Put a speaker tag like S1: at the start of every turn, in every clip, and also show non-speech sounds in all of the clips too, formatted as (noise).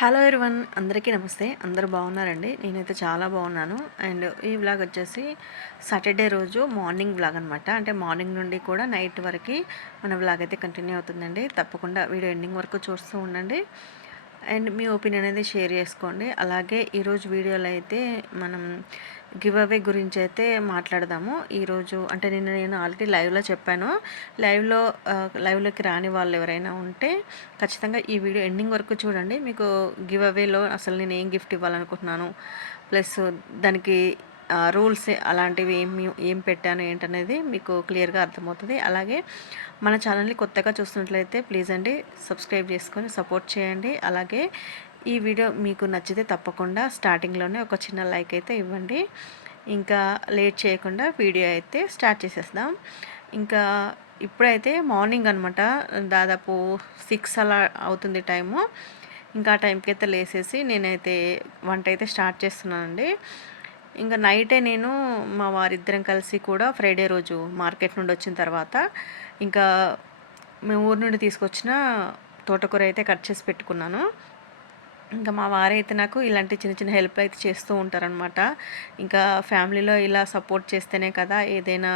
S1: Hello everyone అందరికీ నమస్తే. అందరూ బాగున్నారండి? నేనైతే చాలా బాగున్నాను. అండ్ ఈ వ్లాగ్ వచ్చేసి సాటర్డే రోజు మార్నింగ్ వ్లాగ్ అనమాట అంటే మార్నింగ్ నుండి కూడా నైట్ వరకు మన వ్లాగ్ అయితే కంటిన్యూ అవుతుందండి. తప్పకుండా వీడియో ఎండింగ్ వరకు చూస్తూ ఉండండి. అండ్ మీ ఒపీనియన్ అనేది షేర్ చేసుకోండి. అలాగే ఈరోజు వీడియోలో అయితే మనం గివ్ అవే గురించి అయితే మాట్లాడదాము. ఈరోజు అంటే నిన్న నేను ఆల్రెడీ లైవ్లో చెప్పాను. లైవ్లో లైవ్లోకి రాని వాళ్ళు ఎవరైనా ఉంటే ఖచ్చితంగా ఈ వీడియో ఎండింగ్ వరకు చూడండి. మీకు గివ్ అవేలో అసలు నేను ఏం గిఫ్ట్ ఇవ్వాలనుకుంటున్నాను? ప్లస్ దానికి రూల్స్ అలాంటివి ఏం ఏం పెట్టాను ఏంటనేది మీకు క్లియర్గా అర్థమవుతుంది. అలాగే మన ఛానల్ని కొత్తగా చూస్తున్నట్లయితే ప్లీజ్ అండి సబ్స్క్రైబ్ చేసుకొని సపోర్ట్ చేయండి. అలాగే ఈ వీడియో మీకు నచ్చితే తప్పకుండా స్టార్టింగ్లోనే ఒక చిన్న లైక్ అయితే ఇవ్వండి. ఇంకా లేట్ చేయకుండా వీడియో అయితే స్టార్ట్ చేసేద్దాం. ఇంకా ఇప్పుడైతే మార్నింగ్ అనమాట దాదాపు సిక్స్ అలా అవుతుంది టైము. ఇంకా ఆ టైంకి అయితే లేసేసి నేనైతే వంట అయితే స్టార్ట్ చేస్తున్నానండి. ఇంకా నైటే నేను మా వారిద్దరం కలిసి కూడా ఫ్రైడే రోజు మార్కెట్ నుండి వచ్చిన తర్వాత ఇంకా మేము ఊరి నుండి తీసుకొచ్చిన తోటకూర అయితే కట్ చేసి పెట్టుకున్నాను. ఇంకా మా వారైతే నాకు ఇలాంటి చిన్న చిన్న హెల్ప్ అయితే చేస్తూ ఉంటారనమాట ఇంకా ఫ్యామిలీలో ఇలా సపోర్ట్ చేస్తేనే కదా ఏదైనా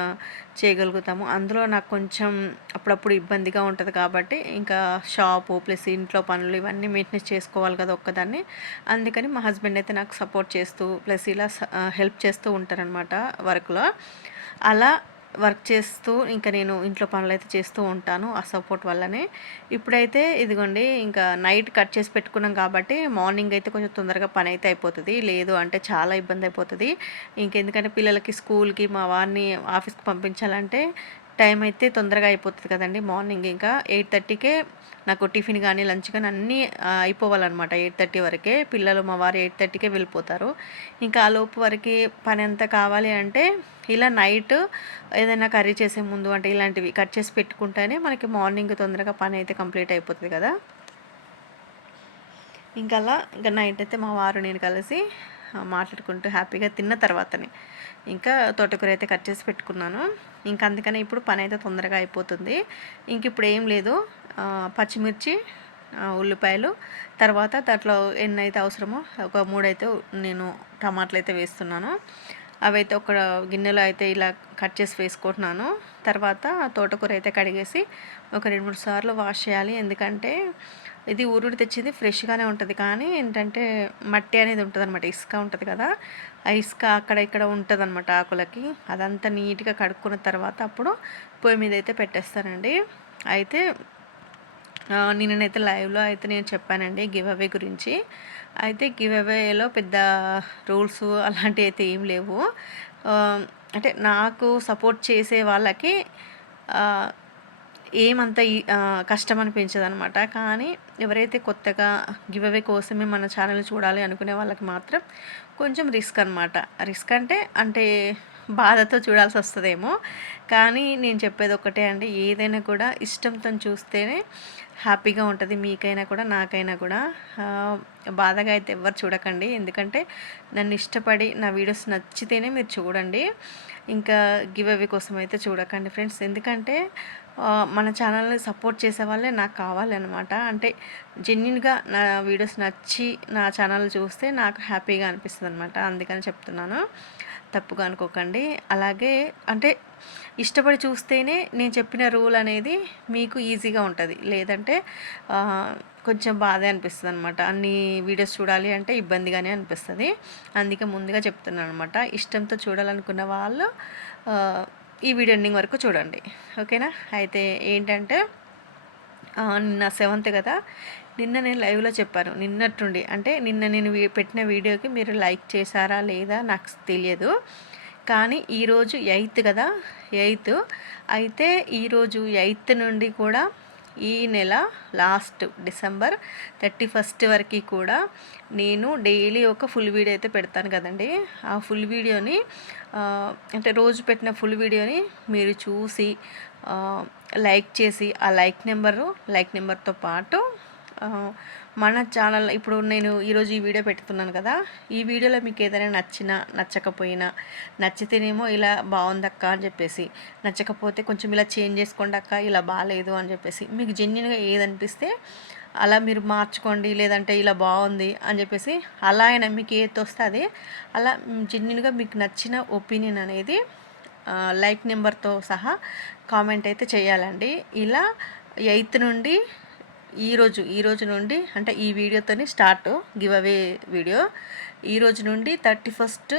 S1: చేయగలుగుతాము. అందులో నాకు కొంచెం అప్పుడప్పుడు ఇబ్బందిగా ఉంటుంది కాబట్టి ఇంకా షాపు ప్లస్ ఇంట్లో పనులు ఇవన్నీ మెయింటెనెన్స్ చేసుకోవాలి కదా ఒక్కదాన్ని. అందుకని మా హస్బెండ్ అయితే నాకు సపోర్ట్ చేస్తూ ప్లస్ ఇలా హెల్ప్ చేస్తూ ఉంటారనమాట వర్క్లో అలా వర్క్ చేస్తూ ఇంకా నేను ఇంట్లో పనులు అయితే చేస్తూ ఉంటాను ఆ సపోర్ట్ వల్లనే. ఇప్పుడైతే ఇదిగోండి ఇంకా నైట్ కట్ చేసి పెట్టుకున్నాం కాబట్టి మార్నింగ్ అయితే కొంచెం తొందరగా పని అయితే అయిపోతుంది. లేదు అంటే చాలా ఇబ్బంది అయిపోతుంది. ఇంకెందుకంటే పిల్లలకి స్కూల్కి మా వారిని ఆఫీస్కి పంపించాలంటే టైం అయితే తొందరగా అయిపోతుంది కదండి. మార్నింగ్ ఇంకా ఎయిట్ థర్టీకే నాకు టిఫిన్ కానీ లంచ్ కానీ అన్నీ అయిపోవాలన్నమాట. ఎయిట్ థర్టీ వరకే పిల్లలు మా వారు ఎయిట్ థర్టీకే వెళ్ళిపోతారు. ఇంకా ఆ లోపు వరకు పని ఎంత కావాలి అంటే ఇలా నైట్ ఏదైనా కర్రీ చేసే ముందు అంటే ఇలాంటివి కట్ చేసి పెట్టుకుంటేనే మనకి మార్నింగ్ తొందరగా పని అయితే కంప్లీట్ అయిపోతుంది కదా. ఇంకా అలా ఇంకా నైట్ అయితే మా వారు నేను కలిసి మాట్లాడుకుంటూ హ్యాపీగా తిన్న తర్వాతనే. ఇంకా తోటకూర అయితే కట్ చేసి పెట్టుకున్నాను. ఇంకా అందుకని ఇప్పుడు పని అయితే తొందరగా అయిపోతుంది. ఇంక ఇప్పుడు ఏం లేదు. పచ్చిమిర్చి ఉల్లిపాయలు తర్వాత దాంట్లో ఎన్ని అయితే అవసరమో ఒక మూడైతే నేను టమాటాలు అయితే వేస్తున్నాను. అవైతే ఒక గిన్నెలో అయితే ఇలా కట్ చేసి వేసుకుంటున్నాను. తర్వాత తోటకూర అయితే కడిగేసి ఒక రెండు మూడు సార్లు వాష్ చేయాలి. ఎందుకంటే ఇది ఊరుడు తెచ్చింది ఫ్రెష్గానే ఉంటుంది. కానీ ఏంటంటే మట్టి అనేది ఉంటుంది అనమాట ఇసుక ఉంటుంది కదా ఆ ఇసుక అక్కడ ఇక్కడ ఉంటుంది అనమాట ఆకులకి. అదంతా నీట్గా కడుక్కున్న తర్వాత అప్పుడు పొయ్యి మీద అయితే పెట్టేస్తానండి. అయితే నేనైతే లైవ్లో అయితే నేను చెప్పానండి గివ్ అవే గురించి. అయితే గివ్ అవేలో పెద్ద రూల్స్ అలాంటివి అయితే ఏం లేవు. అంటే నాకు సపోర్ట్ చేసే వాళ్ళకి ఏమంత కష్టం అనిపించదు అనమాట కానీ ఎవరైతే కొత్తగా గివ్ అవే కోసమే మన ఛానల్ చూడాలి అనుకునే వాళ్ళకి మాత్రం కొంచెం రిస్క్ అనమాట రిస్క్ అంటే అంటే బాధతో చూడాల్సి వస్తుందేమో. కానీ నేను చెప్పేది ఒకటే అండి ఏదైనా కూడా ఇష్టంతో చూస్తేనే హ్యాపీగా ఉంటుంది. మీకైనా కూడా నాకైనా కూడా. బాధగా అయితే ఎవరు చూడకండి. ఎందుకంటే నన్ను ఇష్టపడి నా వీడియోస్ నచ్చితేనే మీరు చూడండి. ఇంకా గివ్ అవే కోసం అయితే చూడకండి ఫ్రెండ్స్. ఎందుకంటే మన ఛానల్ని సపోర్ట్ చేసే వాళ్ళే నాకు కావాలన్నమాట. అంటే జెన్యున్గా నా వీడియోస్ నచ్చి నా ఛానల్ చూస్తే నాకు హ్యాపీగా అనిపిస్తుంది అనమాట అందుకని చెప్తున్నాను. తప్పుగా అనుకోకండి. అలాగే అంటే ఇష్టపడి చూస్తేనే నేను చెప్పిన రూల్ అనేది మీకు ఈజీగా ఉంటుంది. లేదంటే కొంచెం బాధ అనిపిస్తుంది అనమాట అన్ని వీడియోస్ చూడాలి అంటే ఇబ్బందిగానే అనిపిస్తుంది. అందుకే ముందుగా చెప్తున్నాను అనమాట ఇష్టంతో చూడాలనుకున్న వాళ్ళు ఈ వీడియో ఎండింగ్ వరకు చూడండి. ఓకేనా? అయితే ఏంటంటే నిన్న సెవెంత్ కదా? నిన్న నేను లైవ్లో చెప్పాను. నిన్నట్టుండి. అంటే నిన్న నేను పెట్టిన వీడియోకి మీరు లైక్ చేశారా లేదా నాకు తెలియదు. కానీ ఈరోజు ఎయిత్ కదా? ఎయిత్. అయితే ఈరోజు ఎయిత్ నుండి కూడా ఈ నెల లాస్ట్ డిసెంబర్ థర్టీ ఫస్ట్ వరకు కూడా నేను డైలీ ఒక ఫుల్ వీడియో అయితే పెడతాను కదండి. ఆ ఫుల్ వీడియోని అంటే రోజు పెట్టిన ఫుల్ వీడియోని మీరు చూసి లైక్ చేసి ఆ లైక్ నెంబరు లైక్ నెంబర్తో పాటు మన ఛానల్ ఇప్పుడు నేను ఈరోజు ఈ వీడియో పెడుతున్నాను కదా ఈ వీడియోలో మీకు ఏదైనా నచ్చినా నచ్చకపోయినా నచ్చితేనేమో ఇలా బాగుందక్క అని చెప్పేసి నచ్చకపోతే కొంచెం ఇలా చేంజ్ చేసుకోండి అక్క ఇలా బాగాలేదు అని చెప్పేసి మీకు జెన్యున్గా ఏదనిపిస్తే అలా మీరు మార్చుకోండి లేదంటే ఇలా బాగుంది అని చెప్పేసి అలా అయినా మీకు ఏది వస్తుంది అలా జెన్యున్గా మీకు నచ్చిన ఒపీనియన్ అనేది లైక్ నెంబర్తో సహా కామెంట్ అయితే చేయాలండి. ఇలా ఎయిత్ నుండి ఈరోజు ఈ రోజు నుండి అంటే ఈ వీడియోతోనే స్టార్ట్ గివ్ అవే వీడియో. ఈ రోజు నుండి థర్టీ ఫస్ట్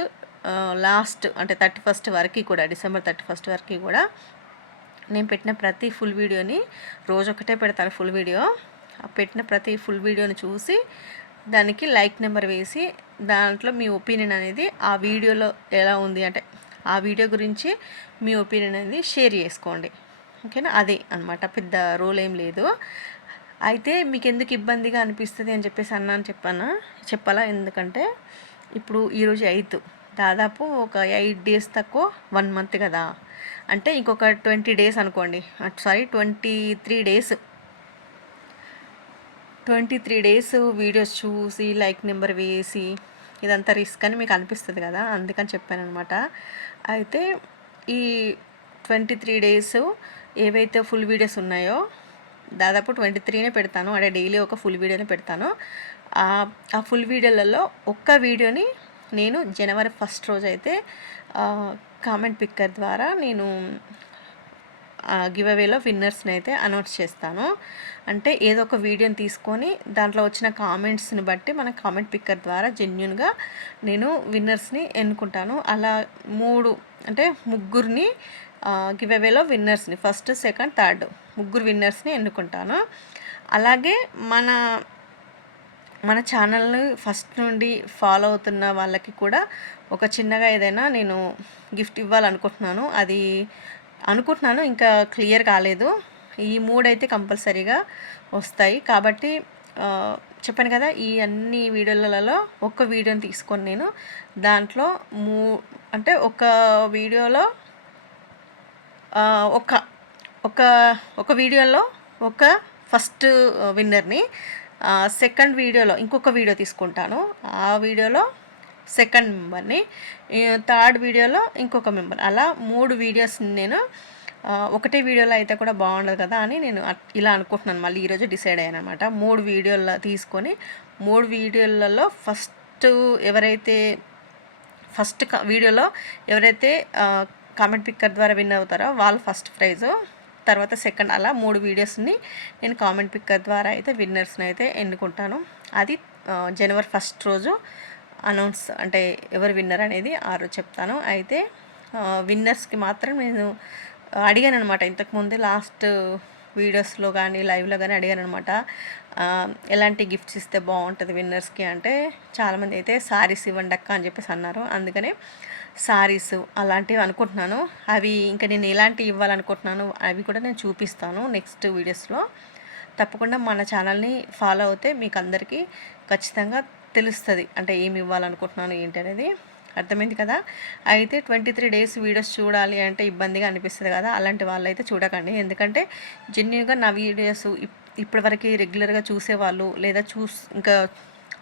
S1: లాస్ట్ అంటే థర్టీ ఫస్ట్ వరకు కూడా డిసెంబర్ థర్టీ ఫస్ట్ వరకు కూడా నేను పెట్టిన ప్రతి ఫుల్ వీడియోని రోజు ఒకటే పెడతాను ఫుల్ వీడియో. పెట్టిన ప్రతి ఫుల్ వీడియోని చూసి దానికి లైక్ నెంబర్ వేసి దాంట్లో మీ ఒపీనియన్ అనేది ఆ వీడియోలో ఎలా ఉంది అంటే ఆ వీడియో గురించి మీ ఒపీనియన్ అనేది షేర్ చేసుకోండి. ఓకేనా? అదే అనమాట పెద్ద రోల్ ఏం లేదు. అయితే మీకు ఎందుకు ఇబ్బందిగా అనిపిస్తుంది అని చెప్పేసి అన్నాను చెప్పాను? చెప్పాలా? ఎందుకంటే ఇప్పుడు ఈరోజు ఎయిత్. దాదాపు ఒక ఎయిట్ డేస్ తక్కువ వన్ మంత్ కదా. అంటే ఇంకొక ట్వంటీ డేస్ అనుకోండి. Sorry twenty three days twenty three days videos చూసి లైక్ నెంబర్ వేసి ఇదంతా రిస్క్ అని మీకు అనిపిస్తుంది కదా? అందుకని చెప్పాను అనమాట అయితే ఈ ట్వంటీ త్రీ డేస్ ఏవైతే ఫుల్ వీడియోస్ ఉన్నాయో దాదాపు ట్వంటీ త్రీనే పెడతాను. అంటే డైలీ ఒక ఫుల్ వీడియోనే పెడతాను. ఆ ఆ ఫుల్ వీడియోలలో ఒక్క వీడియోని నేను జనవరి ఫస్ట్ రోజు అయితే కామెంట్ పిక్కర్ ద్వారా నేను గివ్ అవేలో విన్నర్స్ని అయితే అనౌన్స్ చేస్తాను. అంటే ఏదో ఒక వీడియోని తీసుకొని దాంట్లో వచ్చిన కామెంట్స్ని బట్టి మన కామెంట్ పిక్కర్ ద్వారా జెన్యున్గా నేను విన్నర్స్ని ఎన్నుకుంటాను. అలా మూడు అంటే ముగ్గురిని గివ్ అవేలో విన్నర్స్ని ఫస్ట్ సెకండ్ థర్డ్ ముగ్గురు విన్నర్స్ని ఎన్నుకుంటాను. అలాగే మన మన ఛానల్ని ఫస్ట్ నుండి ఫాలో అవుతున్న వాళ్ళకి కూడా ఒక చిన్నగా ఏదైనా నేను గిఫ్ట్ ఇవ్వాలనుకుంటున్నాను. అది అనుకుంటున్నాను ఇంకా క్లియర్ కాలేదు. ఈ మూడు అయితే కంపల్సరీగా వస్తాయి. కాబట్టి చెప్పాను కదా ఈ అన్ని వీడియోలలో ఒక్క వీడియోని తీసుకొని నేను దాంట్లో మూ అంటే ఒక వీడియోలో ఒక ఒక ఒక వీడియోలో ఒక ఫస్ట్ విన్నర్ని సెకండ్ వీడియోలో ఇంకొక వీడియో తీసుకుంటాను. ఆ వీడియోలో సెకండ్ మెంబర్ని. థర్డ్ వీడియోలో ఇంకొక మెంబర్. అలా మూడు వీడియోస్ నేను ఒకటే వీడియోలో అయితే కూడా బాగుండదు కదా అని నేను ఇలా అనుకుంటున్నాను. మళ్ళీ ఈరోజు డిసైడ్ అయ్యాను అనమాట మూడు వీడియోల్లో తీసుకొని మూడు వీడియోలలో ఫస్ట్ ఎవరైతే ఫస్ట్ వీడియోలో ఎవరైతే కామెంట్ పిక్కర్ ద్వారా విన్ అవుతారో వాళ్ళు ఫస్ట్ ప్రైజు తర్వాత సెకండ్ అలా మూడు వీడియోస్ని నేను కామెంట్ పిక్కర్ ద్వారా అయితే విన్నర్స్ని అయితే ఎన్నుకుంటాను. అది జనవరి ఫస్ట్ రోజు అనౌన్స్ అంటే ఎవరు విన్నర్ అనేది ఆ రోజు చెప్తాను. అయితే విన్నర్స్కి మాత్రం నేను అడిగాను అనమాట ఇంతకుముందు లాస్ట్ వీడియోస్లో కానీ లైవ్లో కానీ అడిగాను అనమాట ఎలాంటి గిఫ్ట్స్ ఇస్తే బాగుంటుంది విన్నర్స్కి అంటే చాలామంది అయితే సారీస్ ఇవ్వండి అక్క అని చెప్పేసి అన్నారు. అందుకనే సారీస్ అలాంటివి అనుకుంటున్నాను. అవి ఇంకా నేను ఎలాంటివి ఇవ్వాలనుకుంటున్నాను అవి కూడా నేను చూపిస్తాను నెక్స్ట్ వీడియోస్లో. తప్పకుండా మన ఛానల్ని ఫాలో అవుతే మీకు అందరికీ ఖచ్చితంగా తెలుస్తుంది. అంటే ఏమి ఇవ్వాలనుకుంటున్నాను ఏంటి అనేది అర్థమైంది కదా? అయితే ట్వంటీ త్రీ డేస్ వీడియోస్ చూడాలి అంటే ఇబ్బందిగా అనిపిస్తుంది కదా? అలాంటి వాళ్ళు అయితే చూడకండి. ఎందుకంటే జెన్యున్గా నా వీడియోస్ ఇప్పటివరకు రెగ్యులర్గా చూసేవాళ్ళు లేదా చూస్ ఇంకా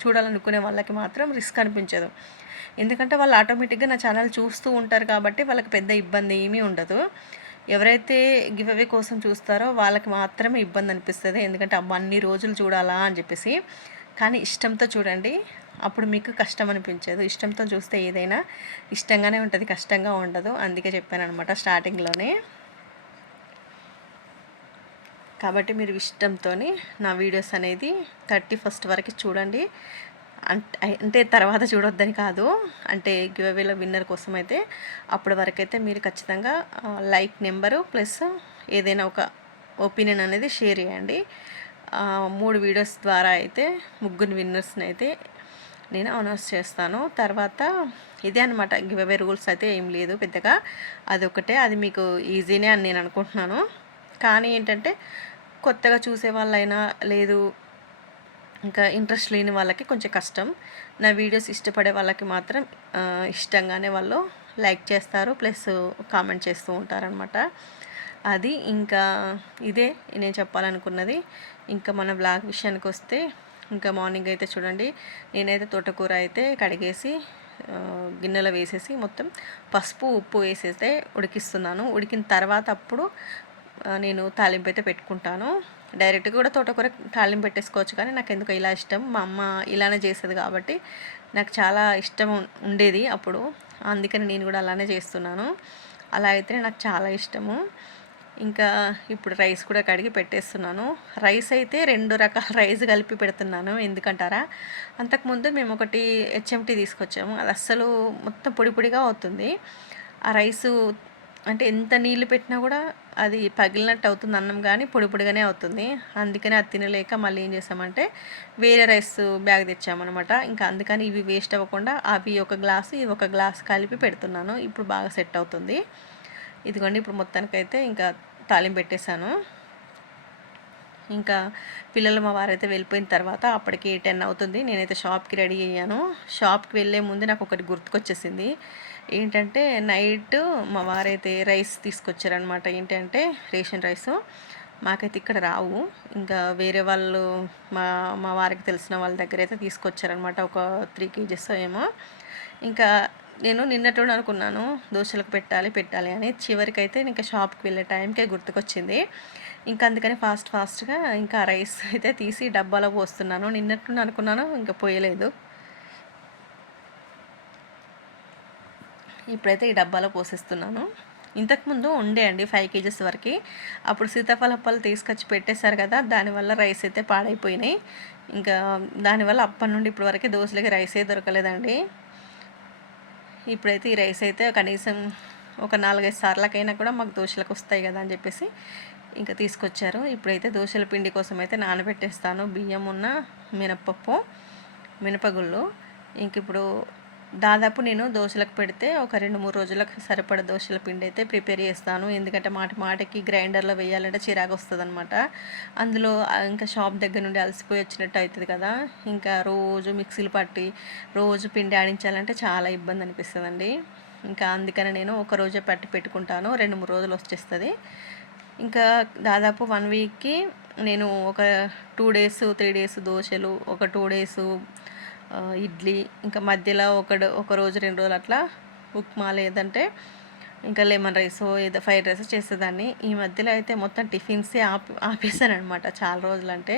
S1: చూడాలనుకునే వాళ్ళకి మాత్రం రిస్క్ అనిపించదు. ఎందుకంటే వాళ్ళు ఆటోమేటిక్గా నా ఛానల్ చూస్తూ ఉంటారు కాబట్టి వాళ్ళకి పెద్ద ఇబ్బంది ఏమీ ఉండదు. ఎవరైతే గివ్ అవే కోసం చూస్తారో వాళ్ళకి మాత్రమే ఇబ్బంది అనిపిస్తుంది. ఎందుకంటే అబ్బా అన్ని రోజులు చూడాలా అని చెప్పేసి కానీ ఇష్టంతో చూడండి అప్పుడు మీకు కష్టం అనిపించదు. ఇష్టంతో చూస్తే ఏదైనా ఇష్టంగానే ఉంటుంది కష్టంగా ఉండదు. అందుకే చెప్పాను అనమాట స్టార్టింగ్లోనే. కాబట్టి మీరు ఇష్టంతో నా వీడియోస్ అనేది థర్టీ ఫస్ట్ వరకు చూడండి. అంటే తర్వాత చూడొద్దని కాదు. అంటే గివ్ అవేలో విన్నర్ కోసం అయితే అప్పటి వరకు అయితే మీరు ఖచ్చితంగా లైక్ నెంబరు ప్లస్ ఏదైనా ఒక ఒపీనియన్ అనేది షేర్ చేయండి. మూడు వీడియోస్ ద్వారా అయితే ముగ్గురు విన్నర్స్ని అయితే నేను అనౌన్స్ చేస్తాను. తర్వాత ఇదే అనమాట గివ్ అవే రూల్స్ అయితే ఏం లేదు పెద్దగా. అదొకటే అది మీకు ఈజీనే అని నేను అనుకుంటున్నాను. కానీ ఏంటంటే కొత్తగా చూసే వాళ్ళైనా లేదు ఇంకా ఇంట్రెస్ట్ లేని వాళ్ళకి కొంచెం కష్టం. నా వీడియోస్ ఇష్టపడే వాళ్ళకి మాత్రం ఇష్టంగానే వాళ్ళు లైక్ చేస్తారు ప్లస్ కామెంట్ చేస్తూ ఉంటారనమాట అది ఇంకా ఇదే నేను చెప్పాలనుకున్నది. ఇంకా మన బ్లాగ్ విషయానికి వస్తే ఇంకా మార్నింగ్ అయితే చూడండి నేనైతే తోటకూర అయితే కడిగేసి గిన్నెలో వేసేసి మొత్తం పసుపు ఉప్పు వేసేస్తే ఉడికిస్తున్నాను. ఉడికిన తర్వాత అప్పుడు నేను తాలింపు అయితే పెట్టుకుంటాను. డైరెక్ట్గా కూడా తోటకూర తాలింపు పెట్టేసుకోవచ్చు కానీ నాకు ఎందుకో ఇలా ఇష్టం. మా అమ్మ ఇలానే చేసేది కాబట్టి నాకు చాలా ఇష్టం ఉండేది అప్పుడు. అందుకని నేను కూడా అలానే చేస్తున్నాను. అలా అయితే నాకు చాలా ఇష్టము. ఇంకా ఇప్పుడు రైస్ కూడా కడిగి పెట్టేస్తున్నాను. రైస్ అయితే రెండు రకాల (laughs) రైస్ కలిపి పెడుతున్నాను ఎందుకంటారా? అంతకుముందు మేము ఒకటి హెచ్ఎంటీ తీసుకొచ్చాము. అది అస్సలు మొత్తం పొడి పొడిగా అవుతుంది. ఆ రైసు అంటే ఎంత నీళ్ళు పెట్టినా కూడా అది పగిలినట్టు అవుతుంది అన్నం కానీ పొడి పొడిగానే అవుతుంది. అందుకని అది తినలేక మళ్ళీ ఏం చేసామంటే వేరే రైస్ బ్యాగ్ తెచ్చామన్నమాట. ఇంకా అందుకని ఇవి వేస్ట్ అవ్వకుండా అవి ఒక గ్లాసు ఇవి ఒక గ్లాస్ కలిపి పెడుతున్నాను. ఇప్పుడు బాగా సెట్ అవుతుంది. ఇదిగోండి ఇప్పుడు మొత్తానికైతే ఇంకా తాలింపు పెట్టేశాను. ఇంకా పిల్లలు మా వారైతే వెళ్ళిపోయిన తర్వాత అప్పటికి టెన్ అవుతుంది. నేనైతే షాప్కి రెడీ అయ్యాను. షాప్కి వెళ్ళే ముందు నాకు ఒకటి గుర్తుకొచ్చేసింది. ఏంటంటే నైట్ మా వారైతే రైస్ తీసుకొచ్చారనమాట ఏంటంటే రేషన్ రైస్. మాకైతే ఇక్కడ రావు. ఇంకా వేరే వాళ్ళు మా మా వారికి తెలిసిన వాళ్ళ దగ్గర అయితే తీసుకొచ్చారనమాట ఒక త్రీ కేజెస్ ఏమో. ఇంకా నేను నిన్నటి అనుకున్నాను దోశలకు పెట్టాలి పెట్టాలి అని. చివరికైతే ఇంకా షాప్కి వెళ్ళే టైంకే గుర్తుకొచ్చింది. ఇంకా అందుకని ఫాస్ట్ ఫాస్ట్గా ఇంకా రైస్ అయితే తీసి డబ్బాలో పోస్తున్నాను. నిన్నట్టు అనుకున్నాను ఇంకా పోయలేదు. ఇప్పుడైతే ఈ డబ్బాలో పోసేస్తున్నాను. ఇంతకుముందు ఉండే అండి ఫైవ్ కేజెస్ వరకు. అప్పుడు సీతాఫలప్పలు తీసుకొచ్చి పెట్టేశారు కదా దానివల్ల రైస్ అయితే పాడైపోయినాయి. ఇంకా దానివల్ల అప్పటి నుండి ఇప్పటి వరకు దోశలకి రైసే దొరకలేదండి. ఇప్పుడైతే ఈ రైస్ అయితే కనీసం ఒక నాలుగైదు సార్లకైనా కూడా మాకు దోశలకు వస్తాయి కదా అని చెప్పేసి ఇంకా తీసుకొచ్చారు. ఇప్పుడైతే దోశల పిండి కోసం అయితే నానబెట్టేస్తాను. బియ్యం ఉన్న మినప్పప్పు మినపగుళ్ళు. ఇంక ఇప్పుడు దాదాపు నేను దోశలకు పెడితే ఒక రెండు మూడు రోజులకు సరిపడ దోశల పిండి అయితే ప్రిపేర్ చేస్తాను. ఎందుకంటే మాటి మాటకి గ్రైండర్లో వేయాలంటే చిరాకు వస్తుంది అనమాట అందులో ఇంకా షాప్ దగ్గర నుండి అలసిపోయి వచ్చినట్టు అవుతుంది కదా. ఇంకా రోజు మిక్సీలు పట్టి రోజు పిండి ఆడించాలంటే చాలా ఇబ్బంది అనిపిస్తుందండి. ఇంకా అందుకని నేను ఒక రోజే పట్టి పెట్టుకుంటాను. రెండు మూడు రోజులు వచ్చేస్తుంది. ఇంకా దాదాపు వన్ వీక్కి నేను ఒక టూ డేస్ త్రీ డేస్ దోశలు ఒక టూ డేస్ ఇడ్లీ ఇంకా మధ్యలో ఒకడు ఒక రోజు రెండు రోజులు అట్లా ఉప్మా లేదంటే ఇంకా లెమన్ రైస్ ఏదో ఫ్రైడ్ రైస్ చేసేదాన్ని. ఈ మధ్యలో అయితే మొత్తం టిఫిన్సే ఆపి ఆపేసాను అనమాట చాలా రోజులు అంటే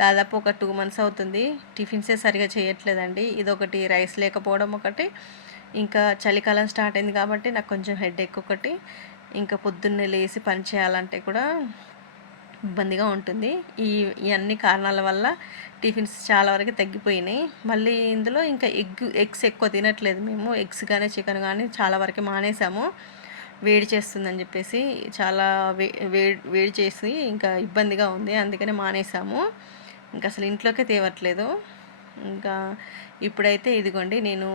S1: దాదాపు ఒక టూ మంత్స్ అవుతుంది. టిఫిన్సే సరిగా చేయట్లేదండి. ఇదొకటి రైస్ లేకపోవడం ఒకటి. ఇంకా చలికాలం స్టార్ట్ అయింది కాబట్టి నాకు కొంచెం హెడ్ ఎక్ ఒకటి. ఇంకా పొద్దున్నే లేచి పని చేయాలంటే కూడా ఇబ్బందిగా ఉంటుంది. ఈ ఇవన్నీ కారణాల వల్ల టిఫిన్స్ చాలా వరకు తగ్గిపోయినాయి. మళ్ళీ ఇందులో ఇంకా ఎగ్ ఎగ్స్ ఎక్కువ తినట్లేదు మేము. ఎగ్స్ కానీ చికెన్ కానీ చాలా వరకు మానేసాము. వేడి చేస్తుందని చెప్పేసి చాలా వే వేడి వేడి చేసి ఇంకా ఇబ్బందిగా ఉంది. అందుకని మానేసాము. ఇంకా అసలు ఇంట్లోకే తేవట్లేదు. ఇంకా ఇప్పుడైతే ఇదిగోండి నేను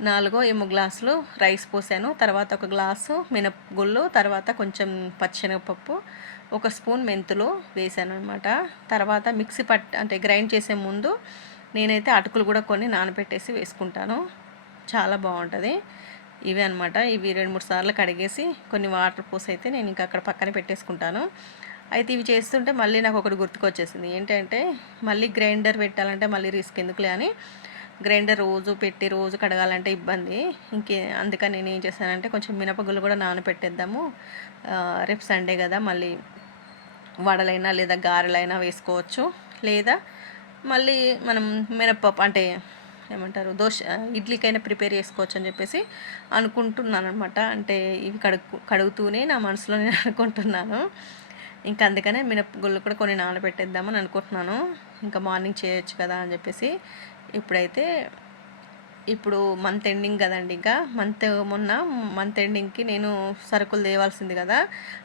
S1: నాలుగో ఏమో గ్లాసులు రైస్ పోసాను. తర్వాత ఒక గ్లాసు మినపగుళ్ళు తర్వాత కొంచెం పచ్చెనగపప్పు ఒక స్పూన్ మెంతులు వేసాను అనమాట తర్వాత మిక్సీ పట్ అంటే గ్రైండ్ చేసే ముందు నేనైతే అటుకులు కూడా కొన్ని నానబెట్టేసి వేసుకుంటాను. చాలా బాగుంటుంది. ఇవే అనమాట ఇవి రెండు మూడు సార్లు కడిగేసి కొన్ని వాటర్ పోసి అయితే నేను ఇంకా అక్కడ పక్కన పెట్టేసుకుంటాను. అయితే ఇవి చేస్తుంటే మళ్ళీ నాకు ఒకటి గుర్తుకొచ్చేసింది. ఏంటంటే మళ్ళీ గ్రైండర్ పెట్టాలంటే మళ్ళీ రిస్క్ ఎందుకులే అని గ్రైండర్ రోజు పెట్టి రోజు కడగాలంటే ఇబ్బంది. ఇంకే అందుకని నేను ఏం చేశానంటే కొంచెం మినపగుళ్ళు కూడా నానబెట్టేద్దాము. రేపు సండే కదా మళ్ళీ వడలైనా లేదా గారెలైనా వేసుకోవచ్చు. లేదా మళ్ళీ మనం మినప్పప్పు అంటే ఏమంటారు దోశ ఇడ్లీకైనా ప్రిపేర్ చేసుకోవచ్చు అని చెప్పేసి అనుకుంటున్నాను అనమాట అంటే ఇవి కడుగు కడుగుతూనే నా మనసులో నేను (laughs) అనుకుంటున్నాను. ఇంకా అందుకనే మినపగుళ్ళు కూడా కొన్ని నానబెట్టేద్దామని అనుకుంటున్నాను. ఇంకా మార్నింగ్ చేయొచ్చు కదా అని చెప్పేసి ఇప్పుడైతే ఇప్పుడు మంత్ ఎండింగ్ కదండి ఇంకా. మంత్ మొన్న మంత్ ఎండింగ్కి నేను సరుకులు తేవాల్సింది కదా.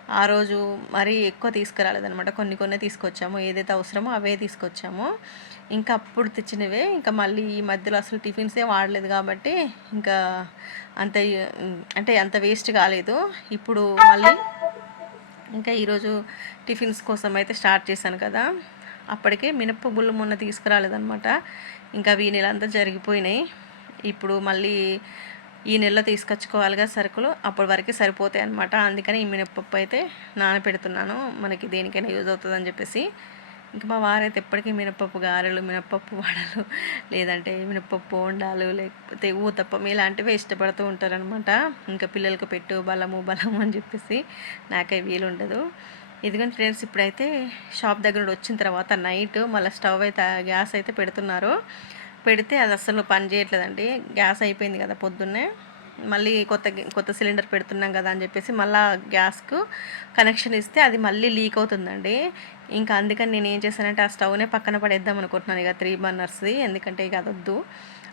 S1: ఆ రోజు మరీ ఎక్కువ తీసుకురాలేదనమాట కొన్ని కొన్ని తీసుకొచ్చాము. ఏదైతే అవసరమో అవే తీసుకొచ్చాము. ఇంకా అప్పుడు తెచ్చినవే. ఇంకా మళ్ళీ ఈ మధ్యలో అసలు టిఫిన్సే వాడలేదు కాబట్టి ఇంకా అంత అంటే అంత వేస్ట్ కాలేదు. ఇప్పుడు మళ్ళీ ఇంకా ఈరోజు టిఫిన్స్ కోసం అయితే స్టార్ట్ చేశాను కదా. అప్పటికే మినపగుళ్ళు మొన్న తీసుకురాలేదనమాట ఇంకా అవి జరిగిపోయినాయి. ఇప్పుడు మళ్ళీ ఈ నెలలో తీసుకొచ్చుకోవాలిగా సరుకులు అప్పటి వరకు సరిపోతాయి అనమాట అందుకని ఈ మినపప్పు అయితే నానపెడుతున్నాను. మనకి దేనికైనా యూజ్ అవుతుందని చెప్పేసి. ఇంకా మా వారైతే ఎప్పటికీ మినపప్పు గారెలు మినపప్పు వడలు లేదంటే మినపప్పు బోండాలు లేకపోతే ఊతప్పం ఇలాంటివి ఇష్టపడుతూ ఉంటారనమాట ఇంకా పిల్లలకు పెట్టు బలము బలము అని చెప్పేసి నాకై వీలు ఉండదు ఎందుకంటే ఫ్రెండ్స్ ఇప్పుడైతే షాప్ దగ్గర నుండి వచ్చిన తర్వాత నైట్ మళ్ళీ స్టవ్ అయితే గ్యాస్ అయితే పెడుతున్నారు. పెడితే అది అసలు పని చేయట్లేదండి. గ్యాస్ అయిపోయింది కదా పొద్దున్నే. మళ్ళీ కొత్త కొత్త సిలిండర్ పెడుతున్నాం కదా అని చెప్పేసి మళ్ళీ గ్యాస్కు కనెక్షన్ ఇస్తే అది మళ్ళీ లీక్ అవుతుందండి. ఇంకా అందుకని నేను ఏం చేశానంటే ఆ స్టవ్నే పక్కన పడేద్దాం అనుకుంటున్నాను ఇక త్రీ బర్నర్స్ది. ఎందుకంటే ఇక అదొద్దు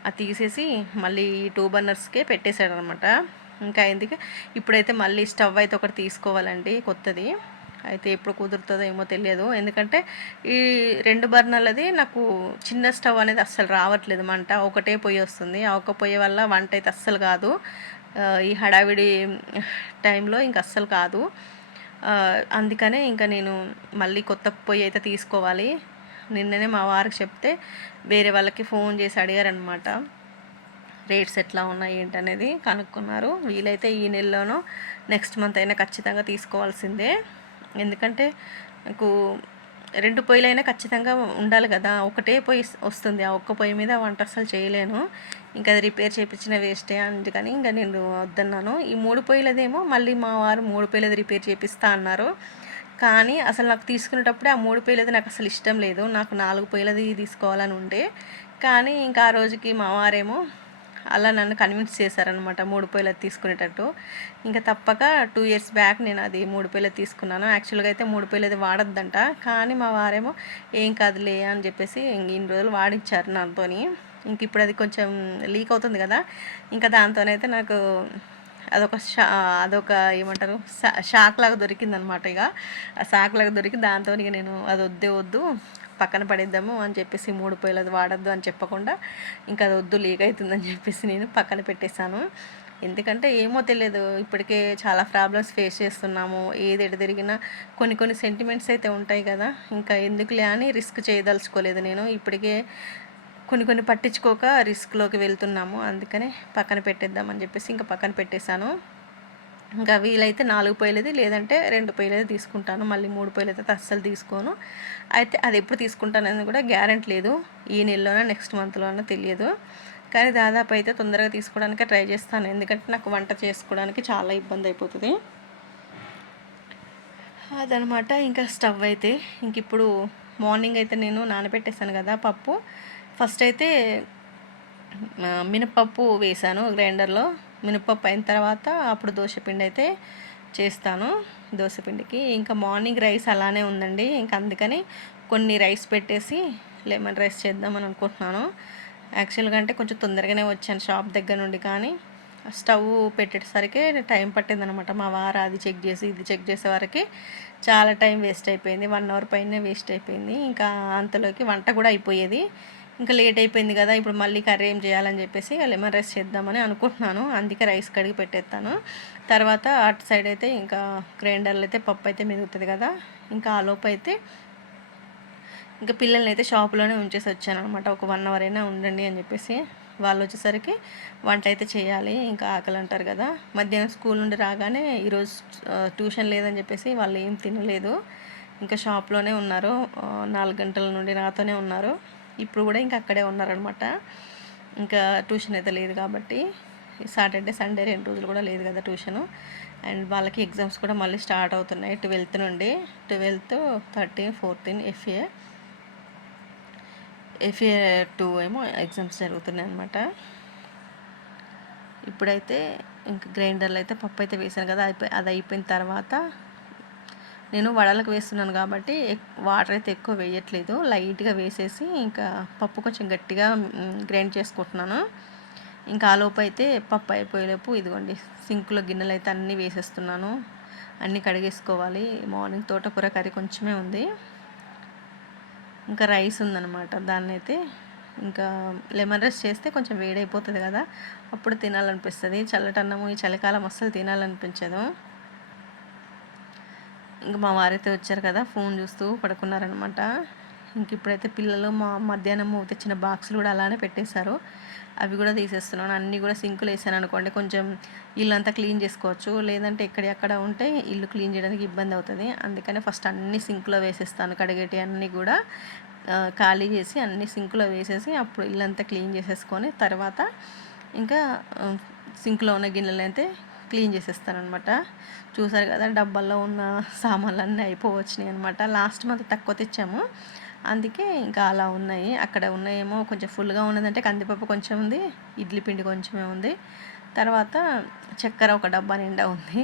S1: అది తీసేసి మళ్ళీ టూ బర్నర్స్కే పెట్టేశాడు అనమాట ఇంకా ఎందుకు? ఇప్పుడైతే మళ్ళీ స్టవ్ అయితే ఒకటి తీసుకోవాలండి కొత్తది. అయితే ఎప్పుడు కుదురుతుందో ఏమో తెలియదు. ఎందుకంటే ఈ రెండు బర్నర్లది నాకు చిన్న స్టవ్ అనేది అస్సలు రావట్లేదు. మంట ఒకటే పొయ్యి వస్తుంది. ఆ ఒక పొయ్యి వల్ల వంట అయితే అస్సలు కాదు. ఈ హడావిడి టైంలో ఇంక అస్సలు కాదు. అందుకనే ఇంకా నేను మళ్ళీ కొత్త పొయ్యి అయితే తీసుకోవాలి. నిన్ననే మా వారికి చెప్తే వేరే వాళ్ళకి ఫోన్ చేసి అడిగారనమాట రేట్స్ ఎట్లా ఉన్నాయి ఏంటనేది కనుక్కున్నారు. వీలైతే ఈ నెలలోనో నెక్స్ట్ మంత్ అయినా ఖచ్చితంగా తీసుకోవాల్సిందే. ఎందుకంటే నాకు రెండు పొయ్యిలైనా ఖచ్చితంగా ఉండాలి కదా. ఒకటే పొయ్యి వస్తుంది. ఆ ఒక్క పొయ్యి మీద వంట అసలు చేయలేను. ఇంకా అది రిపేర్ చేయించిన వేస్టే అందుకని ఇంకా నేను వద్దన్నాను. ఈ మూడు పొయ్యిలదేమో మళ్ళీ మా వారు మూడు పొయ్యిలది రిపేర్ చేపిస్తా అన్నారు. కానీ అసలు నాకు తీసుకునేటప్పుడే ఆ మూడు పొయ్యిలది నాకు అసలు ఇష్టం లేదు. నాకు నాలుగు పొయ్యిలది తీసుకోవాలని ఉండే. కానీ ఇంకా ఆ రోజుకి మా వారేమో అలా నన్ను కన్విన్స్ చేశారనమాట మూడు పేలది తీసుకునేటట్టు. ఇంకా తప్పక టూ ఇయర్స్ బ్యాక్ నేను అది మూడు పొయ్యిలు తీసుకున్నాను. యాక్చువల్గా అయితే మూడు పొయ్యిలు వాడద్దంట. కానీ మా వారేమో ఏం కాదులే అని చెప్పేసి ఇన్ని రోజులు వాడిచ్చారు నాతోని. ఇంక ఇప్పుడు అది కొంచెం లీక్ అవుతుంది కదా. ఇంకా దాంతోనైతే నాకు అదొక షా అదొక ఏమంటారు షాక్ లాగా దొరికిందనమాట ఇక. ఆ షాక్ లాగా దొరికి దాంతో ఇక నేను అది వద్దే వద్దు. పక్కన పడేద్దాము అని చెప్పేసి మూడు పొయ్యిలది వాడద్దు అని చెప్పకుండా ఇంకా అది వద్దు లీక్ అవుతుందని చెప్పేసి నేను పక్కన పెట్టేశాను. ఎందుకంటే ఏమో తెలియదు ఇప్పటికే చాలా ప్రాబ్లమ్స్ ఫేస్ చేస్తున్నాము. ఏది ఎటు తిరిగినా కొన్ని కొన్ని సెంటిమెంట్స్ అయితే ఉంటాయి కదా. ఇంకా ఎందుకులే అని రిస్క్ చేయదలుచుకోలేదు నేను. ఇప్పటికే కొన్ని కొన్ని పట్టించుకోక రిస్క్లోకి వెళ్తున్నాము. అందుకనే పక్కన పెట్టేద్దామని చెప్పేసి ఇంకా పక్కన పెట్టేశాను. ఇంకా వీలైతే నాలుగు పొయ్యిలది లేదంటే రెండు పొయ్యిలది తీసుకుంటాను. మళ్ళీ మూడు పొయ్యిలు అయితే అస్సలు తీసుకోను. అయితే అది ఎప్పుడు తీసుకుంటానని కూడా గ్యారెంటీ లేదు. ఈ నెలలోనో నెక్స్ట్ మంత్లోనో తెలియదు. కానీ దాదాపు అయితే తొందరగా తీసుకోవడానికి ట్రై చేస్తాను. ఎందుకంటే నాకు వంట చేసుకోవడానికి చాలా ఇబ్బంది అయిపోతుంది. అదనమాట. ఇంకా స్టవ్ అయితే ఇంక ఇప్పుడు మార్నింగ్ అయితే నేను నానబెట్టేసాను కదా పప్పు. ఫస్ట్ అయితే మినపప్పు వేసాను గ్రైండర్లో. మినపప్పు అయిన తర్వాత అప్పుడు దోశపిండి అయితే చేస్తాను దోశపిండికి ఇంకా మార్నింగ్ రైస్ అలానే ఉందండి. ఇంకా అందుకని కొన్ని రైస్ పెట్టేసి లెమన్ రైస్ చేద్దామని అనుకుంటున్నాను. యాక్చువల్గా అంటే కొంచెం తొందరగానే వచ్చాను షాప్ దగ్గర నుండి కానీ స్టవ్ పెట్టేసరికి టైం పట్టిందనమాట. మా వారు అది చెక్ చేసి ఇది చెక్ చేసే వరకు చాలా టైం వేస్ట్ అయిపోయింది. వన్ అవర్ పైన వేస్ట్ అయిపోయింది. ఇంకా అంతలోకి వంట కూడా అయిపోయేది. ఇంకా లేట్ అయిపోయింది కదా ఇప్పుడు మళ్ళీ కర్రీ ఏం చేయాలని చెప్పేసి లెమన్ రైస్ చేద్దామని అనుకుంటున్నాను. అందుకే రైస్ కడిగి పెట్టేస్తాను. తర్వాత అటు సైడ్ అయితే ఇంకా గ్రైండర్లో అయితే పప్పు అయితే మెరుగుతుంది కదా ఇంకా ఆ లోపు అయితే ఇంకా పిల్లల్ని అయితే షాప్లోనే ఉంచేసి వచ్చాను అనమాట ఒక వన్ అవర్ అయినా ఉండండి అని చెప్పేసి వాళ్ళు వచ్చేసరికి వంట అయితే చేయాలి. ఇంకా ఆకలి అంటారు కదా మధ్యాహ్నం స్కూల్ నుండి రాగానే ఈరోజు ట్యూషన్ లేదని చెప్పేసి వాళ్ళు ఏం తినలేదు. ఇంకా షాప్లోనే ఉన్నారు. నాలుగు గంటల నుండి నాతోనే ఉన్నారు. ఇప్పుడు కూడా ఇంకా అక్కడే ఉన్నారనమాట. ఇంకా ట్యూషన్ అయితే లేదు కాబట్టి సాటర్డే సండే రెండు రోజులు కూడా లేదు కదా ట్యూషను. అండ్ వాళ్ళకి ఎగ్జామ్స్ కూడా మళ్ళీ స్టార్ట్ అవుతున్నాయి ట్వెల్త్ నుండి. Twelfth thirteen fourteen FA. FA two ఏమో ఎగ్జామ్స్ జరుగుతున్నాయి అనమాట ఇప్పుడైతే ఇంక గ్రైండర్లో అయితే పప్పు అయితే వేసాను కదా అయిపోయి అది అయిపోయిన తర్వాత నేను వడలకు వేస్తున్నాను కాబట్టి వాటర్ అయితే ఎక్కువ వేయట్లేదు. లైట్గా వేసేసి ఇంకా పప్పు కొంచెం గట్టిగా గ్రైండ్ చేసుకుంటున్నాను. ఇంకా ఆలోపు అయితే పప్పు అయిపోయేలోపు ఇదిగోండి సింక్లో గిన్నెలు అయితే అన్నీ వేసేస్తున్నాను. అన్నీ కడిగేసుకోవాలి. మార్నింగ్ తోటకూర కర్రీ కొంచెమే ఉంది. ఇంకా రైస్ ఉందన్నమాట. దాన్ని అయితే ఇంకా లెమన్ రైస్ చేస్తే కొంచెం వేడైపోతుంది కదా అప్పుడు తినాలనిపిస్తుంది. చల్లటన్నము ఈ చలికాలం అస్సలు తినాలనిపించదు. ఇంక మా వారైతే వచ్చారు కదా ఫోన్ చూస్తూ పడుకున్నారనమాట. ఇంక ఇప్పుడైతే పిల్లలు మా మధ్యాహ్నం తెచ్చిన బాక్సులు కూడా అలానే పెట్టేశారు. అవి కూడా తీసేస్తున్నాను. అన్నీ కూడా సింకులు వేసాను అనుకోండి కొంచెం ఇల్లంతా క్లీన్ చేసుకోవచ్చు. లేదంటే ఎక్కడెక్కడ ఉంటే ఇల్లు క్లీన్ చేయడానికి ఇబ్బంది అవుతుంది. అందుకని ఫస్ట్ అన్ని సింకులో వేసేస్తాను కడిగేటి అన్నీ కూడా ఖాళీ చేసి అన్ని సింకులో వేసేసి అప్పుడు ఇల్లంతా క్లీన్ చేసేసుకొని తర్వాత ఇంకా సింక్లో ఉన్న గిన్నెలు అయితే క్లీన్ చేసేస్తానమాట అనమాట చూసారు కదా డబ్బాల్లో ఉన్న సామాన్లు అన్నీ అయిపోవచ్చినాయి అనమాట లాస్ట్ మంత్ తక్కువ తెచ్చాము. అందుకే ఇంకా అలా ఉన్నాయి. అక్కడ ఉన్నాయేమో కొంచెం ఫుల్గా ఉన్నదంటే కందిపప్పు కొంచెం ఉంది ఇడ్లీ పిండి కొంచెమే ఉంది. తర్వాత చక్కెర ఒక డబ్బా నిండా ఉంది.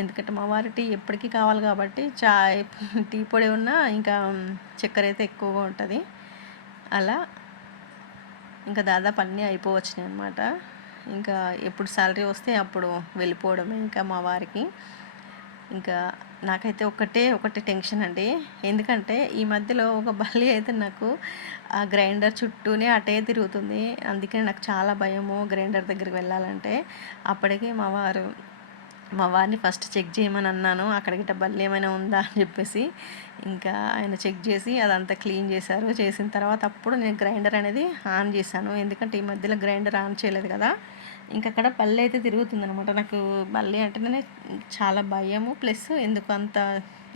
S1: ఎందుకంటే మా వారి టీ ఎప్పటికీ కావాలి కాబట్టి చాయ్ టీ పొడి ఉన్నా ఇంకా చక్కెర అయితే ఎక్కువగా ఉంటుంది. అలా ఇంకా దాదాపు అన్నీ అయిపోవచ్చినాయి అనమాట ఇంకా ఎప్పుడు శాలరీ వస్తే అప్పుడు వెళ్ళిపోవడమే ఇంకా మా వారికి. ఇంకా నాకైతే ఒకటే ఒకటి టెన్షన్ అండి. ఎందుకంటే ఈ మధ్యలో ఒక బల్లి అయితే నాకు ఆ గ్రైండర్ చుట్టూనే అటే తిరుగుతుంది. అందుకని నాకు చాలా భయము గ్రైండర్ దగ్గరికి వెళ్ళాలంటే. అప్పటికే మా వారు మా వారిని ఫస్ట్ చెక్ చేయమని అన్నాను. అక్కడికి బల్లి ఏమైనా ఉందా అని చెప్పేసి ఇంకా ఆయన చెక్ చేసి అదంతా క్లీన్ చేశారు. చేసిన తర్వాత అప్పుడు నేను గ్రైండర్ అనేది ఆన్ చేశాను. ఎందుకంటే ఈ మధ్యలో గ్రైండర్ ఆన్ చేయలేదు కదా. ఇంకా అక్కడ బల్లి అయితే తిరుగుతుంది అనమాట నాకు బల్లి అంటేనే చాలా భయము. ప్లస్ ఎందుకు అంత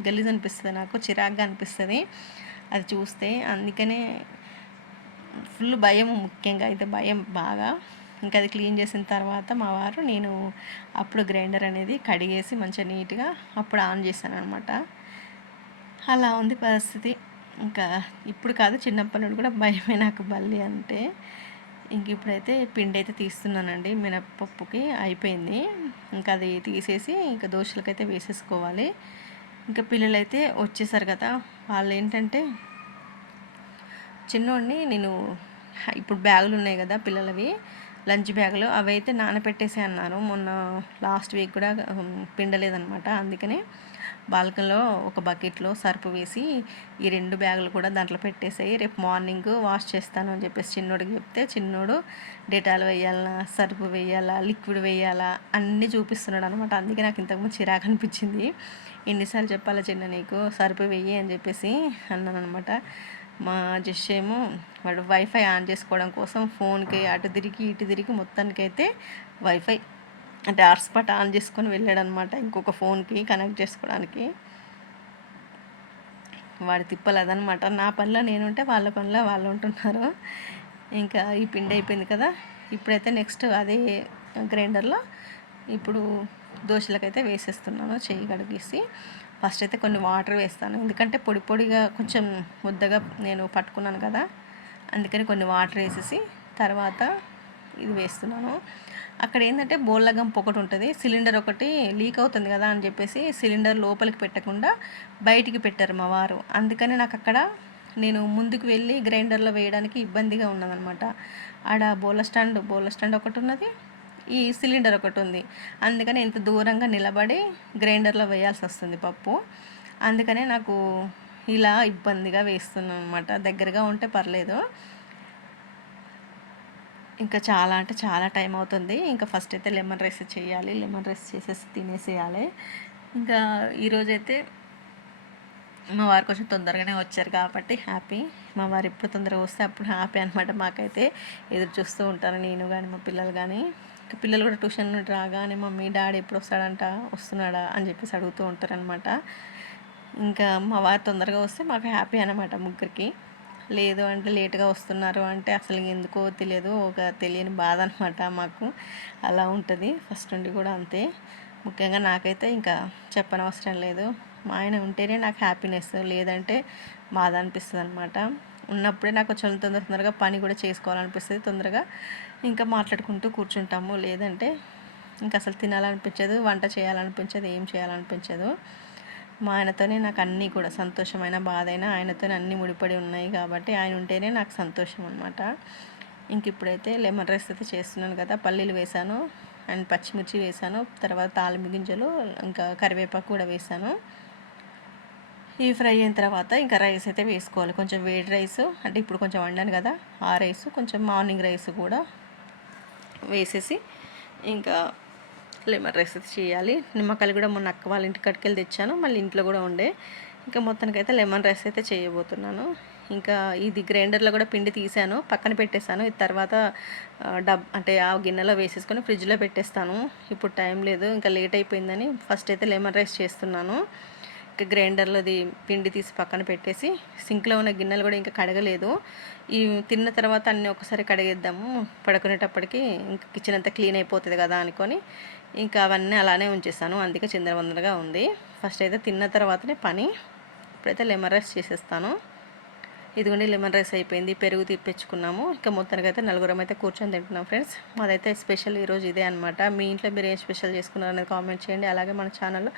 S1: గలీజ్ అనిపిస్తుంది నాకు చిరాగ్గా అనిపిస్తుంది అది చూస్తే. అందుకనే ఫుల్ భయం ముఖ్యంగా. అయితే భయం బాగా. ఇంకా అది క్లీన్ చేసిన తర్వాత మా వారు నేను అప్పుడు గ్రైండర్ అనేది కడిగేసి మంచిగా నీట్గా అప్పుడు ఆన్ చేశాను అనమాట అలా ఉంది పరిస్థితి. ఇంకా ఇప్పుడు కాదు చిన్నప్పటి నుండి కూడా భయమే నాకు బల్లి అంటే. ఇంక ఇప్పుడైతే పిండి అయితే తీస్తున్నానండి. మినప్పప్పుకి అయిపోయింది. ఇంకా అది తీసేసి ఇంకా దోశలకైతే వేసేసుకోవాలి. ఇంకా పిల్లలు అయితే వచ్చేసారు కదా వాళ్ళు ఏంటంటే చిన్నోడిని నేను ఇప్పుడు బ్యాగులు ఉన్నాయి కదా పిల్లలవి. లంచ్ బ్యాగులు అవి అయితే నానపెట్టేసి అన్నారు. మొన్న లాస్ట్ వీక్ కూడా పిండలేదనమాట అందుకనే బాల్కనీలో ఒక బకెట్లో సర్పు వేసి ఈ రెండు బ్యాగులు కూడా దాంట్లో పెట్టేసాయి. రేపు మార్నింగ్ వాష్ చేస్తాను అని చెప్పేసి చిన్నోడికి చెప్తే చిన్నోడు డెటాల్ వేయాలా సర్పు వేయాలా లిక్విడ్ వేయాలా అన్నీ చూపిస్తున్నాడు అనమాట అందుకే నాకు ఇంతకుముందు చిరాకు అనిపించింది. ఎన్నిసార్లు చెప్పాలా చిన్న నీకు సర్పు వెయ్యి అని చెప్పేసి అన్నాను అనమాట మా జస్ట్ ఏమో వాడు వైఫై ఆన్ చేసుకోవడం కోసం ఫోన్కి అటు తిరిగి ఇటు తిరిగి మొత్తానికైతే వైఫై అంటే హాట్స్పాట్ ఆన్ చేసుకొని వెళ్ళాడనమాట ఇంకొక ఫోన్కి కనెక్ట్ చేసుకోవడానికి. వాడి తిప్పలేదనమాట. నా పనిలో నేనుంటే వాళ్ళ పనిలో వాళ్ళు ఉంటున్నారు. ఇంకా ఈ పిండి అయిపోయింది కదా ఇప్పుడైతే నెక్స్ట్ అదే గ్రైండర్లో ఇప్పుడు దోశలకైతే వేసేస్తున్నాను చెయ్యి కడిగేసి. ఫస్ట్ అయితే కొన్ని వాటర్ వేస్తాను. ఎందుకంటే పొడి పొడిగా కొంచెం ముద్దగా నేను పట్టుకున్నాను కదా అందుకని కొన్ని వాటర్ వేసేసి తర్వాత ఇది వేస్తున్నాను. అక్కడ ఏంటంటే బోళ్ళ గంప ఒకటి ఉంటుంది సిలిండర్ ఒకటి లీక్ అవుతుంది కదా అని చెప్పేసి సిలిండర్ లోపలికి పెట్టకుండా బయటికి పెట్టారు మా వారు. అందుకని నాకు అక్కడ నేను ముందుకు వెళ్ళి గ్రైండర్లో వేయడానికి ఇబ్బందిగా ఉన్నదనమాట ఆడ బోల స్టాండ్ బోల స్టాండ్ ఒకటి ఉన్నది ఈ సిలిండర్ ఒకటి ఉంది. అందుకని ఇంత దూరంగా నిలబడి గ్రైండర్లో వేయాల్సి వస్తుంది పప్పు. అందుకనే నాకు ఇలా ఇబ్బందిగా వేస్తున్నాను అనమాట దగ్గరగా ఉంటే పర్లేదు. ఇంకా చాలా అంటే చాలా టైం అవుతుంది. ఇంకా ఫస్ట్ అయితే లెమన్ రైస్ చేయాలి. లెమన్ రైస్ చేసేసి తినేసేయాలి. ఇంకా ఈరోజైతే మా వారు కొంచెం తొందరగానే వచ్చారు కాబట్టి హ్యాపీ. మా వారు ఎప్పుడు తొందరగా వస్తే అప్పుడు హ్యాపీ అనమాట మాకైతే. ఎదురు చూస్తూ ఉంటారు నేను కానీ మా పిల్లలు కానీ పిల్లలు కూడా ట్యూషన్ నుండి రాగానే మమ్మీ డాడీ ఎప్పుడు వస్తాడంట వస్తున్నాడా? అని చెప్పేసి అడుగుతూ ఉంటారనమాట ఇంకా మా వారు తొందరగా వస్తే మాకు హ్యాపీ అనమాట ముగ్గురికి. లేదు అంటే లేట్గా వస్తున్నారు అంటే అసలు ఎందుకో తెలియదు ఒక తెలియని బాధ అనమాట మాకు. అలా ఉంటుంది ఫస్ట్ నుండి కూడా అంతే. ముఖ్యంగా నాకైతే ఇంకా చెప్పనవసరం లేదు. మా ఆయన ఉంటేనే నాకు హ్యాపీనెస్ లేదంటే బాధ అనిపిస్తుంది అనమాట ఉన్నప్పుడే నాకు కొంచెం తొందర తొందరగా పని కూడా చేసుకోవాలనిపిస్తుంది తొందరగా ఇంకా మాట్లాడుకుంటూ కూర్చుంటాము. లేదంటే ఇంకా అసలు తినాలనిపించదు వంట చేయాలనిపించదు ఏం చేయాలనిపించదు. మా ఆయనతోనే నాకు అన్నీ కూడా సంతోషమైన బాధైనా ఆయనతోనే అన్నీ ముడిపడి ఉన్నాయి కాబట్టి ఆయన ఉంటేనే నాకు సంతోషం అనమాట ఇంక ఇప్పుడైతే లెమన్ రైస్ అయితే చేస్తున్నాను కదా పల్లీలు వేశాను అండ్ పచ్చిమిర్చి వేసాను తర్వాత తాలింపు గింజలు ఇంకా కరివేపాకు కూడా వేసాను. ఇవి ఫ్రై అయిన తర్వాత ఇంకా రైస్ అయితే వేసుకోవాలి. కొంచెం వేడి రైస్ అంటే ఇప్పుడు కొంచెం వండాను కదా ఆ రైస్ కొంచెం మార్నింగ్ రైస్ కూడా వేసేసి ఇంకా లెమన్ రైస్ అయితే చేయాలి. నిమ్మకాయలు కూడా మొన్న అక్క వాళ్ళ ఇంటి కట్టుకెళ్ళి తెచ్చాను మళ్ళీ ఇంట్లో కూడా ఉండే ఇంకా మొత్తానికి అయితే లెమన్ రైస్ అయితే చేయబోతున్నాను. ఇంకా ఇది గ్రైండర్లో కూడా పిండి తీసాను పక్కన పెట్టేశాను. ఇది తర్వాత డబ్ అంటే ఆ గిన్నెలో వేసేసుకొని ఫ్రిడ్జ్లో పెట్టేస్తాను. ఇప్పుడు టైం లేదు ఇంకా లేట్ అయిపోయిందని ఫస్ట్ అయితే లెమన్ రైస్ చేస్తున్నాను. ఇంకా గ్రైండర్లోది పిండి తీసి పక్కన పెట్టేసి సింక్లో ఉన్న గిన్నెలు కూడా ఇంకా కడగలేదు. ఈ తిన్న తర్వాత అన్నీ ఒకసారి కడిగేద్దాము. పడుకునేటప్పటికి ఇంకా కిచెన్ అంతా క్లీన్ అయిపోతుంది కదా అనుకొని ఇంకా అవన్నీ అలానే ఉంచేస్తాను అందుకే చిందరవందరగా ఉంది. ఫస్ట్ అయితే తిన్న తర్వాతనే పని. ఇప్పుడైతే లెమన్ రైస్ చేసేస్తాను. ఇదిగోండి లెమన్ రైస్ అయిపోయింది. పెరుగు తిప్పించుకున్నాము ఇంకా మొత్తానికి అయితే నలుగురం అయితే కూర్చొని తింటున్నాం ఫ్రెండ్స్. మాదైతే స్పెషల్ ఈరోజు ఇదే అనమాట మీ ఇంట్లో మీరు ఏం స్పెషల్ చేసుకున్నారు అనేది కామెంట్ చేయండి. అలాగే మన ఛానల్లో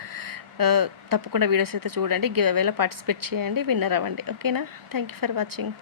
S1: తప్పకుండా వీడియోస్ అయితే చూడండి. గివ్ అవేలో పార్టిసిపేట్ చేయండి. విన్నర్ అవ్వండి. ఓకేనా థ్యాంక్ యూ ఫర్ వాచింగ్